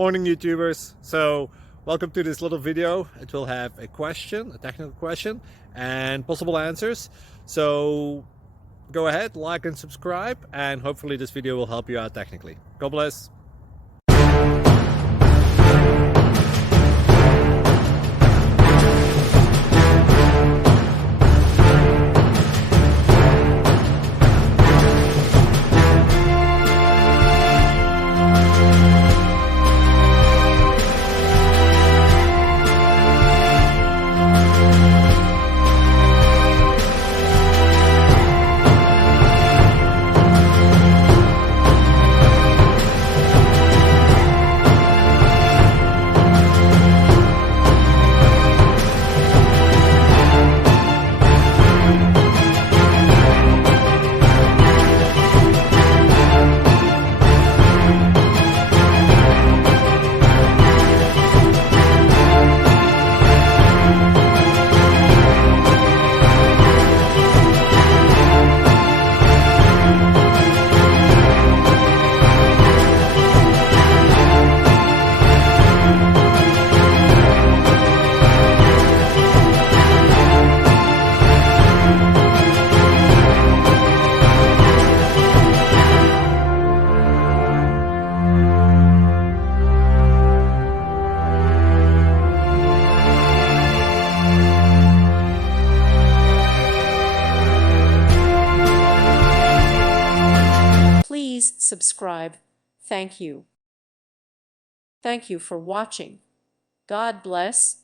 Morning YouTubers. So welcome to this little video. It will have a question, a technical question, and possible answers. So go ahead, like and subscribe, and hopefully this video will help you out technically. God bless. Please subscribe. Thank you. Thank you for watching. God bless.